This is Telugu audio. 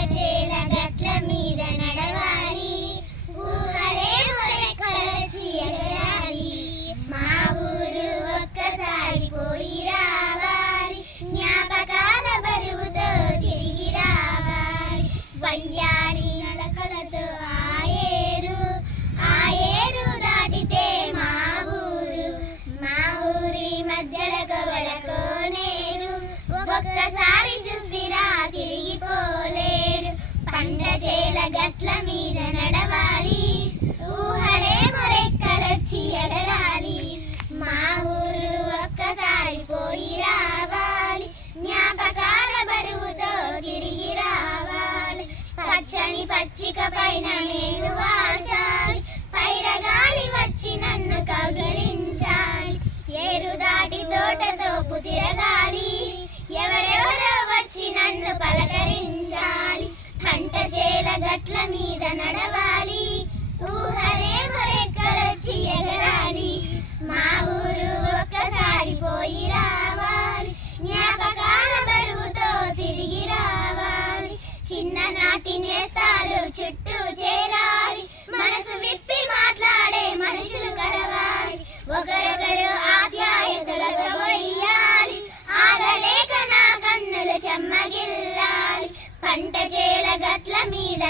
చేల గట్ల మీద నడవాలి. ఊహలే మొలకలొచ్చి ఎగరాలి. మా ఊరు ఒక్కసారి పోయి రావాలి. జ్ఞాపకాల బరువుతో తిరిగి రావాలి. వయ్యారి గట్ల మీద నడవాలి. ఊహలే మొరెక్కలొచ్చి ఎగరాలి. మా ఊరు ఒక్కసారి పోయి రావాలి. జ్ఞాపకాల బరువుతో తిరిగి రావాలి. పచ్చని పచ్చిక పైన నేను వాచ మీద నడవాలి. ఊహలే మొరెక్కలొచ్చి ఎగరాలి. మా ఊరు ఒక్కసారి పోయి రావాలి. జ్ఞాపకాల బరువుతో తిరిగి రావాలి. చిన్ననాటి నేస్తాలు చుట్టూ చేరాలి. మనసు విప్పి మాట్లాడే మనుషులు కలవాలి. ఒకరొకరు ఆప్యాయతలతో వయ్యాలి ఆగలేక నా కన్నులు చెమ్మగిల్లాలి. పంట చేల గట్ల మీద